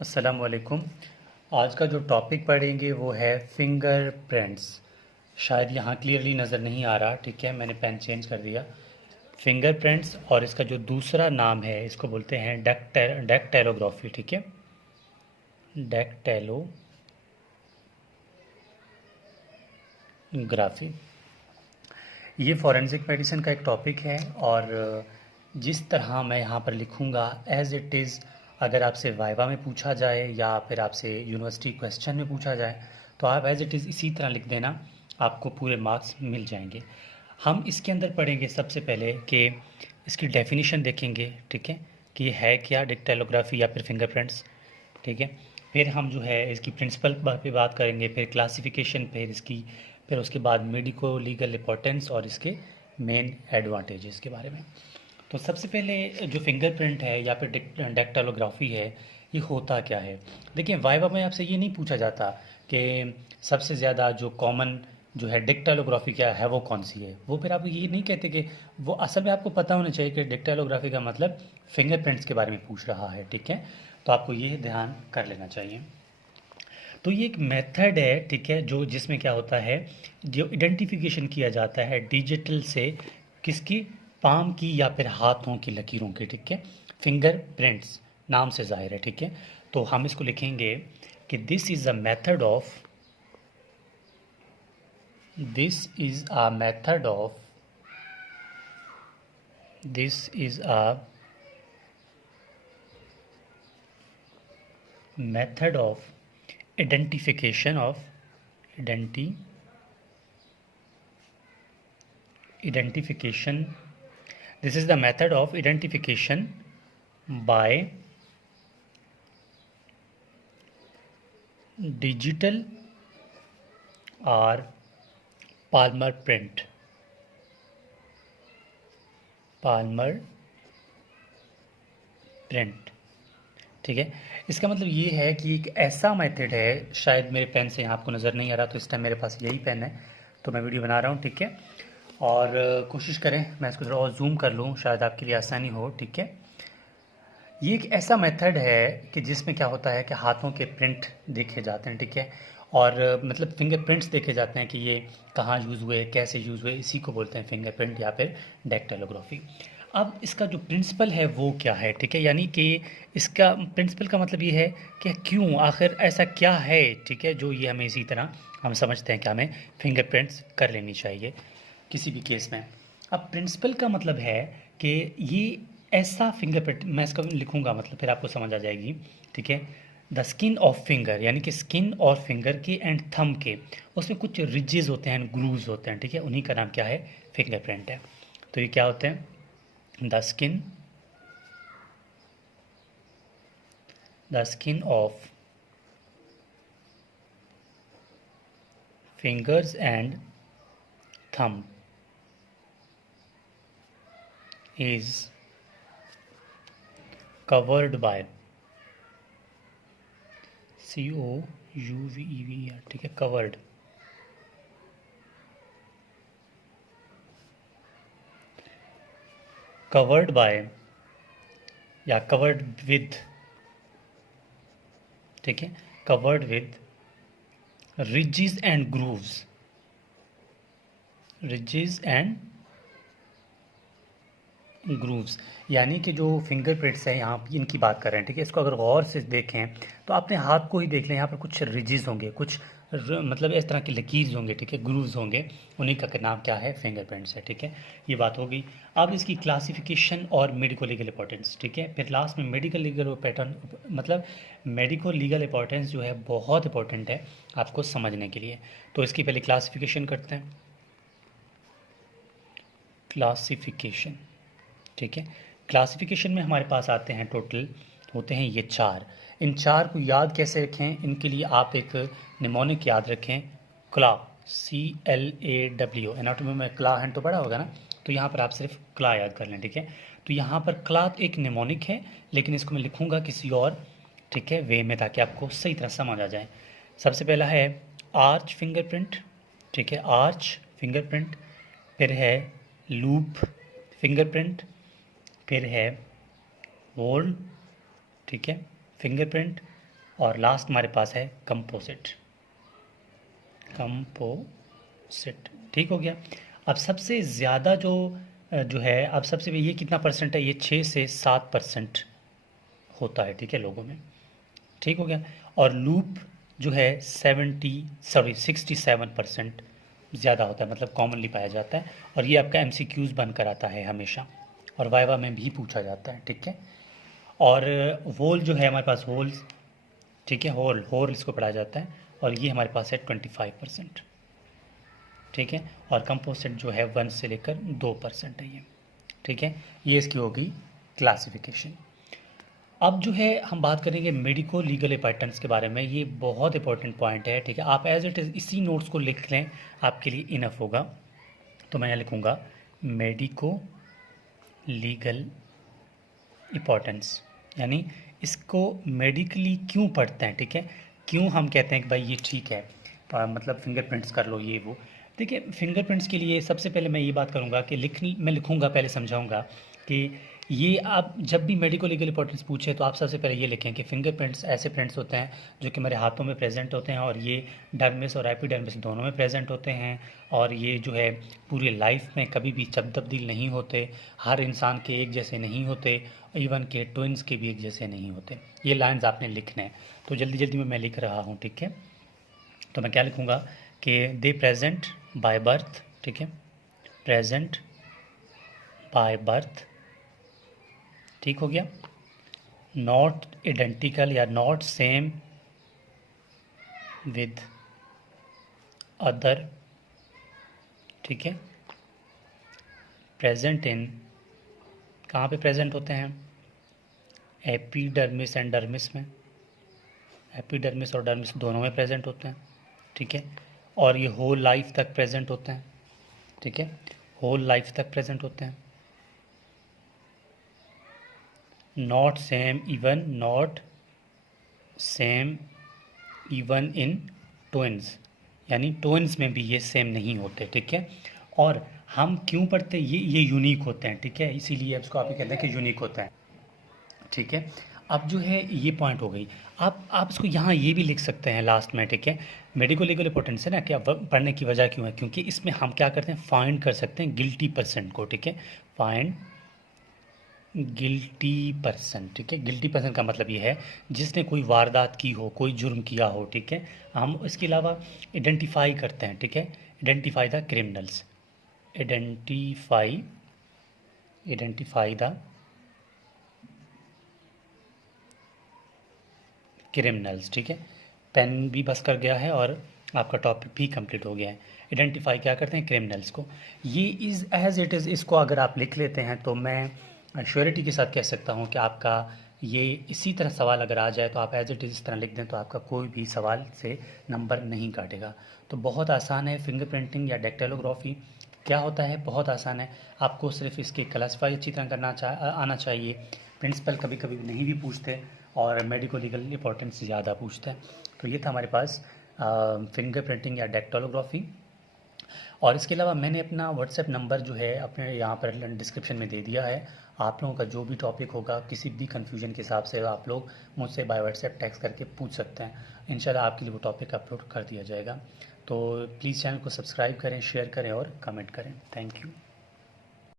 अस्सलाम वालेकुम। आज का जो टॉपिक पढ़ेंगे वो है फिंगरप्रिंट्स। शायद यहाँ क्लियरली नज़र नहीं आ रहा, ठीक है, मैंने पेन चेंज कर दिया। फिंगरप्रिंट्स और इसका जो दूसरा नाम है इसको बोलते हैं डेक्टेलोग्राफी, ठीक है, डेक्टेलोग्राफी। ये फॉरेंसिक मेडिसिन का एक टॉपिक है और जिस तरह मैं यहाँ पर लिखूँगा एज इट इज़, अगर आपसे वाइवा में पूछा जाए या फिर आपसे यूनिवर्सिटी क्वेश्चन में पूछा जाए तो आप एज इट इज़ इसी तरह लिख देना, आपको पूरे मार्क्स मिल जाएंगे। हम इसके अंदर पढ़ेंगे सबसे पहले कि इसकी डेफिनेशन देखेंगे, ठीक है, कि है क्या डेक्टेलोग्राफी या फिर फिंगरप्रिंट्स, ठीक है। फिर हम जो है इसकी प्रिंसिपल पे बात करेंगे, फिर क्लासिफिकेशन, फिर इसकी, फिर उसके बाद मेडिको लीगल इंपॉर्टेंस और इसके मेन एडवांटेजेस के बारे में। तो सबसे पहले जो फिंगरप्रिंट है या फिर डेक्टालोग्राफी है, ये होता क्या है। देखिए, वाइवा में आपसे ये नहीं पूछा जाता कि सबसे ज़्यादा जो कॉमन जो है डेक्टालोग्राफी क्या है वो कौन सी है, वो फिर आप ये नहीं कहते कि वो, असल में आपको पता होना चाहिए कि डेक्टालोग्राफी का मतलब फिंगरप्रिंट्स के बारे में पूछ रहा है, ठीक है। तो आपको ये ध्यान कर लेना चाहिए। तो ये एक मेथड है, ठीक है, जो जिसमें क्या होता है, जो आइडेंटिफिकेशन किया जाता है डिजिटल से, किसकी, पाम की या फिर हाथों की लकीरों की, ठीक है। फिंगरप्रिंट्स नाम से जाहिर है, ठीक है। तो हम इसको लिखेंगे कि this is a method of, this is a method of, this is a method of identification of identification, this is the method of identification by digital or palmer print, ठीक है। इसका मतलब ये है कि एक ऐसा मेथड है, शायद मेरे पेन से यहाँ आपको नज़र नहीं आ रहा, तो इस टाइम मेरे पास यही पेन है तो मैं वीडियो बना रहा हूँ, ठीक है। और कोशिश करें मैं इसको थोड़ा और जूम कर लूँ, शायद आपके लिए आसानी हो, ठीक है। ये एक ऐसा मेथड है कि जिसमें क्या होता है कि हाथों के प्रिंट देखे जाते हैं, ठीक है, और मतलब फिंगरप्रिंट्स देखे जाते हैं कि ये कहाँ यूज़ हुए, कैसे यूज़ हुए, इसी को बोलते हैं फिंगरप्रिंट या फिर डेक्टालोग्राफी। अब इसका जो प्रिंसिपल है वो क्या है, ठीक है, यानी कि इसका प्रिंसिपल का मतलब ये है कि क्यों, आखिर ऐसा क्या है, ठीक है, जो ये हमें इसी तरह हम समझते हैं कि हमें फिंगरप्रिंट्स कर लेनी चाहिए किसी भी केस में। अब प्रिंसिपल का मतलब है कि ये ऐसा फिंगरप्रिंट, मैं इसका लिखूंगा मतलब फिर आपको समझ आ जाएगी, ठीक है। द स्किन ऑफ फिंगर, यानी कि स्किन और फिंगर के एंड थंब के, उसमें कुछ रिजेस होते हैं, ग्रूव्स होते हैं, ठीक है, उन्हीं का नाम क्या है, फिंगरप्रिंट है। तो ये क्या होते हैं, the skin of fingers and thumb is covered by COUVER, ठीक है, covered by या covered with, ठीक है, covered with ridges and grooves, ridges and grooves, यानी कि जो फिंगरप्रिंट्स हैं यहाँ इनकी बात कर रहे हैं, ठीक है। इसको अगर गौर से देखें तो अपने हाथ को ही देख लें, यहाँ पर कुछ रिजेस होंगे, कुछ मतलब इस तरह की लकीर्स होंगे, ठीक है, ग्रूव्स होंगे, उन्हीं का नाम क्या है, फिंगरप्रिंट्स है, ठीक है। ये बात होगी। अब इसकी क्लासिफिकेशन और मेडिको लीगल इंपॉर्टेंस, ठीक है, फिर लास्ट में मेडिकल लीगल पैटर्न, मतलब मेडिको लीगल इंपॉर्टेंस जो है बहुत इंपॉर्टेंट है आपको समझने के लिए। तो इसकी पहले क्लासिफिकेशन करते हैं, क्लासिफिकेशन, ठीक है। क्लासिफिकेशन में हमारे पास आते हैं, टोटल होते हैं ये चार। इन चार को याद कैसे रखें, इनके लिए आप एक निमोनिक याद रखें, क्ला, CLAW, एनाटॉमी में क्ला हैंड तो बड़ा होगा ना, तो यहाँ पर आप सिर्फ क्ला याद कर लें, ठीक है। तो यहाँ पर क्ला एक निमोनिक है, लेकिन इसको मैं लिखूँगा किसी और, ठीक है, वे में, ताकि आपको सही तरह समझ आ जाए। सबसे पहला है आर्च फिंगरप्रिंट, ठीक है, आर्च फिंगरप्रिंट। फिर है लूप फिंगरप्रिंट। फिर है होल, ठीक है, फिंगरप्रिंट। और लास्ट हमारे पास है कंपोजिट। ठीक हो गया। अब सबसे ज़्यादा जो है, अब सबसे ये कितना परसेंट है, ये 6 से 7% होता है, ठीक है, लोगों में। ठीक हो गया। और लूप जो है 67% ज़्यादा होता है, मतलब कॉमनली पाया जाता है। और ये आपका MCQs बनकर आता है हमेशा, और वाइवा में भी पूछा जाता है, ठीक है। और होल जो है हमारे पास, होल्स, ठीक है, होल होल इसको पढ़ा जाता है, और ये हमारे पास है 25%, ठीक है। और कंपोजिट जो है 1 से लेकर 2% है ये, ठीक है। ये इसकी होगी क्लासिफिकेशन। अब जो है हम बात करेंगे मेडिको लीगल इंपॉर्टेंस के बारे में। ये बहुत इंपॉर्टेंट पॉइंट है, ठीक है। आप एज इट इज़ इसी नोट्स को लिख लें, आपके लिए इनफ होगा। तो मैं यहाँ लिखूँगा मेडिको लीगल इंपॉर्टेंस, यानी इसको मेडिकली क्यों पढ़ते हैं, ठीक है। क्यों हम कहते हैं कि भाई ये ठीक है, मतलब फिंगरप्रिंट्स कर लो ये वो। देखिए, फिंगरप्रिंट्स के लिए सबसे पहले मैं ये बात करूँगा कि मैं लिखूँगा, पहले समझाऊँगा कि ये आप जब भी मेडिको लीगल इंपॉर्टेंस पूछे तो आप सबसे पहले ये लिखें कि फिंगरप्रिंट्स ऐसे प्रिंट्स होते हैं जो कि हमारे हाथों में प्रेजेंट होते हैं, और ये डर्मिस और एपिडर्मिस दोनों में प्रेजेंट होते हैं। और ये जो है पूरी लाइफ में कभी भी तब्दील नहीं होते, हर इंसान के एक जैसे नहीं होते, इवन के ट्विन्स के भी एक जैसे नहीं होते। ये लाइंस आपने लिखने हैं, तो जल्दी जल्दी में मैं लिख रहा हूँ, ठीक है। तो मैं क्या लिखूँगा कि दे प्रेजेंट बाय बर्थ, ठीक है, प्रेजेंट बाय बर्थ, ठीक हो गया। नॉट आइडेंटिकल या नॉट सेम विद अदर, ठीक है। प्रेजेंट इन, कहाँ पे प्रेजेंट होते हैं, एपिडर्मिस एंड डर्मिस में, एपिडर्मिस और डर्मिस दोनों में प्रेजेंट होते हैं, ठीक है। और ये होल लाइफ तक प्रेजेंट होते हैं, ठीक है, होल लाइफ तक प्रेजेंट होते हैं। Not same even in twins, यानी ट्विन्स में भी ये सेम नहीं होते, ठीक है। और हम क्यों पढ़ते हैं, ये यूनिक होते हैं, ठीक है, इसीलिए इसको आप कहते हैं कि यूनिक होता है, ठीक है। अब जो है ये पॉइंट हो गई। आप इसको यहाँ ये भी लिख सकते हैं लास्ट में, ठीक है। मेडिको लीगल इंपॉर्टेंस है ना, क्या पढ़ने की वजह क्यों है, क्योंकि इसमें हम क्या करते हैं, फाइंड कर सकते हैं गिल्टी पर्सन को, ठीक है। फाइंड गिल्टी पर्सन, ठीक है। गिल्टी पर्सन का मतलब ये है जिसने कोई वारदात की हो, कोई जुर्म किया हो, ठीक है। हम इसके अलावा आइडेंटिफाई करते हैं, ठीक है, identify the criminals, identify the criminals, ठीक है। पेन भी बस कर गया है और आपका टॉपिक भी कंप्लीट हो गया है। आइडेंटिफाई क्या करते हैं, क्रिमिनल्स को। ये इज़ एज इट इज़, इसको अगर आप लिख लेते हैं तो मैं श्योरिटी के साथ कह सकता हूँ कि आपका ये इसी तरह सवाल अगर आ जाए तो आप एज इट इज़ इस तरह लिख दें तो आपका कोई भी सवाल से नंबर नहीं काटेगा। तो बहुत आसान है फिंगरप्रिंटिंग या डेक्टिलोग्राफी। क्या होता है, बहुत आसान है। आपको सिर्फ इसकी क्लासिफाई अच्छी तरह आना चाहिए। प्रिंसिपल कभी कभी नहीं भी पूछते, और मेडिको लीगल इंपॉर्टेंस ज़्यादा पूछता है। तो ये था हमारे पास फिंगरप्रिंटिंग या डेक्टिलोग्राफी। और इसके अलावा मैंने अपना व्हाट्सएप नंबर जो है अपने यहाँ पर डिस्क्रिप्शन में दे दिया है। आप लोगों का जो भी टॉपिक होगा, किसी भी कन्फ्यूजन के हिसाब से आप लोग मुझसे बाय व्हाट्सएप टेक्स्ट करके पूछ सकते हैं। इंशाल्लाह आपके लिए वो टॉपिक अपलोड कर दिया जाएगा। तो प्लीज़ चैनल को सब्सक्राइब करें, शेयर करें और कमेंट करें। Thank you.